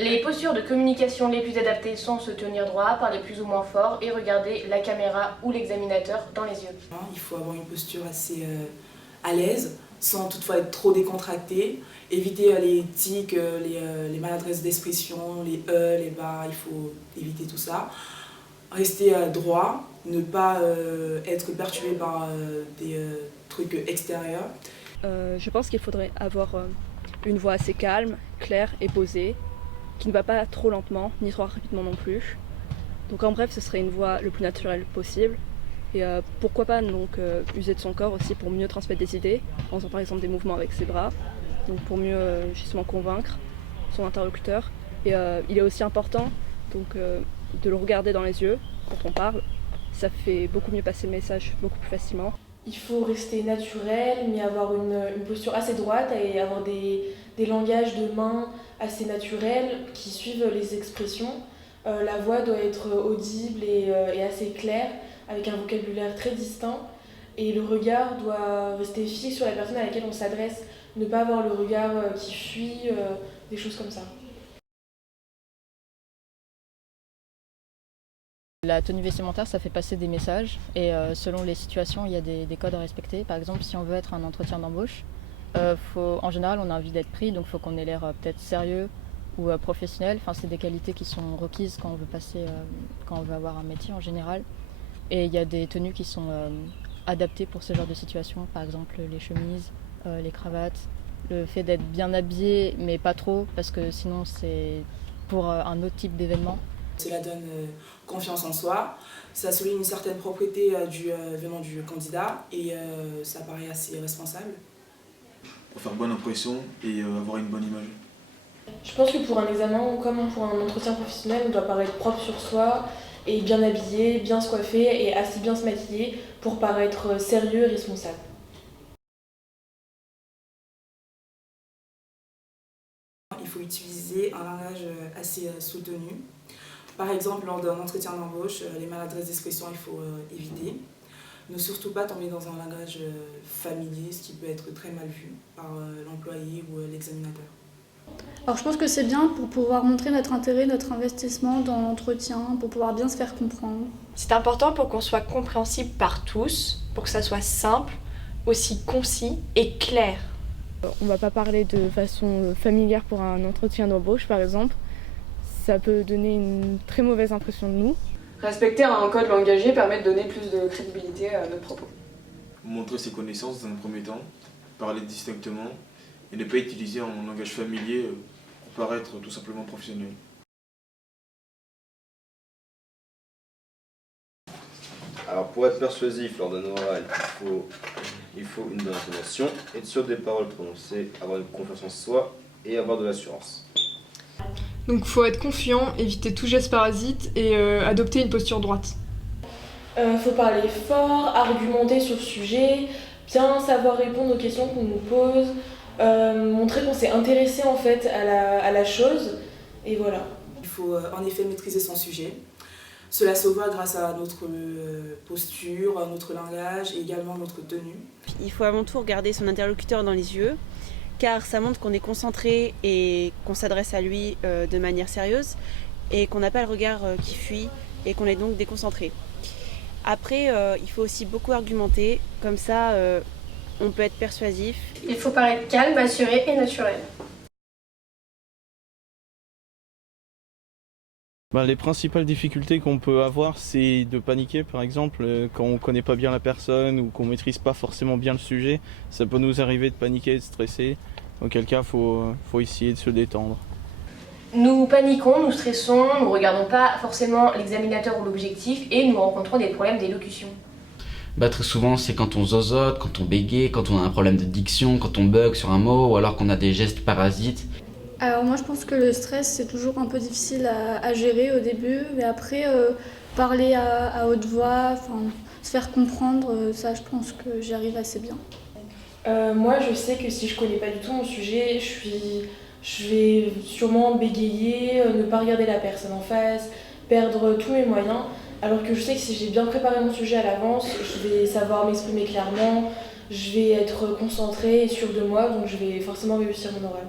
Les postures de communication les plus adaptées sont se tenir droit, parler plus ou moins fort et regarder la caméra ou l'examinateur dans les yeux. Il faut avoir une posture assez à l'aise, sans toutefois être trop décontracté. Éviter les tics, les maladresses d'expression, les les bas, il faut éviter tout ça. Rester droit, ne pas être perturbé par des trucs extérieurs. Je pense qu'il faudrait avoir une voix assez calme, claire et posée, qui ne va pas trop lentement, ni trop rapidement non plus. Donc en bref, ce serait une voix le plus naturelle possible. Et pourquoi pas donc user de son corps aussi pour mieux transmettre des idées, en faisant par exemple des mouvements avec ses bras, donc pour mieux justement convaincre son interlocuteur. Et il est aussi important donc de le regarder dans les yeux quand on parle. Ça fait beaucoup mieux passer le message, beaucoup plus facilement. Il faut rester naturel, mais avoir une posture assez droite et avoir des langages de main assez naturels qui suivent les expressions. La voix doit être audible et assez claire, avec un vocabulaire très distinct. Et le regard doit rester fixe sur la personne à laquelle on s'adresse, ne pas avoir le regard qui fuit, des choses comme ça. La tenue vestimentaire, ça fait passer des messages et selon les situations, il y a des codes à respecter. Par exemple, si on veut être un entretien d'embauche, en général, on a envie d'être pris, donc il faut qu'on ait l'air peut-être sérieux ou professionnel. Enfin, c'est des qualités qui sont requises quand on veut passer, quand on veut avoir un métier en général. Et il y a des tenues qui sont adaptées pour ce genre de situation. Par exemple, les chemises, les cravates, le fait d'être bien habillé, mais pas trop, parce que sinon c'est pour un autre type d'événement. Cela donne confiance en soi, ça souligne une certaine propreté venant du candidat et ça paraît assez responsable. Pour faire bonne impression et avoir une bonne image. Je pense que pour un examen, comme pour un entretien professionnel, on doit paraître propre sur soi et bien habillé, bien se coiffer et assez bien se maquiller pour paraître sérieux et responsable. Il faut utiliser un langage assez soutenu. Par exemple, lors d'un entretien d'embauche, les maladresses d'expression, il faut éviter. Ne surtout pas tomber dans un langage familier, ce qui peut être très mal vu par l'employé ou l'examinateur. Alors je pense que c'est bien pour pouvoir montrer notre intérêt, notre investissement dans l'entretien, pour pouvoir bien se faire comprendre. C'est important pour qu'on soit compréhensible par tous, pour que ça soit simple, aussi concis et clair. On ne va pas parler de façon familière pour un entretien d'embauche par exemple. Ça peut donner une très mauvaise impression de nous. Respecter un code langagier permet de donner plus de crédibilité à nos propos. Montrer ses connaissances dans un premier temps, parler distinctement et ne pas utiliser un langage familier pour paraître tout simplement professionnel. Alors pour être persuasif lors d'un oral, il faut une bonne intonation, être sûr des paroles prononcées, avoir une confiance en soi et avoir de l'assurance. Donc il faut être confiant, éviter tout geste parasite et adopter une posture droite. Faut parler fort, argumenter sur le sujet, bien savoir répondre aux questions qu'on nous pose, montrer qu'on s'est intéressé en fait à la chose, et voilà. Il faut en effet maîtriser son sujet. Cela se voit grâce à notre posture, notre langage et également notre tenue. Il faut avant tout regarder son interlocuteur dans les yeux, car ça montre qu'on est concentré et qu'on s'adresse à lui de manière sérieuse et qu'on n'a pas le regard qui fuit et qu'on est donc déconcentré. Après, il faut aussi beaucoup argumenter, comme ça on peut être persuasif. Il faut paraître calme, assuré et naturel. Les principales difficultés qu'on peut avoir, c'est de paniquer par exemple quand on ne connaît pas bien la personne ou qu'on ne maîtrise pas forcément bien le sujet. Ça peut nous arriver de paniquer, de stresser, auquel cas il faut essayer de se détendre. Nous paniquons, nous stressons, nous ne regardons pas forcément l'examinateur ou l'objectif et nous rencontrons des problèmes d'élocution. Très souvent c'est quand on zozote, quand on bégaye, quand on a un problème de diction, quand on bug sur un mot ou alors qu'on a des gestes parasites. Alors moi je pense que le stress c'est toujours un peu difficile à gérer au début, mais après parler à haute voix, se faire comprendre, ça je pense que j'y arrive assez bien. Moi je sais que si je connais pas du tout mon sujet, je vais sûrement bégayer, ne pas regarder la personne en face, perdre tous mes moyens, alors que je sais que si j'ai bien préparé mon sujet à l'avance, je vais savoir m'exprimer clairement, je vais être concentrée et sûre de moi, donc je vais forcément réussir mon oral.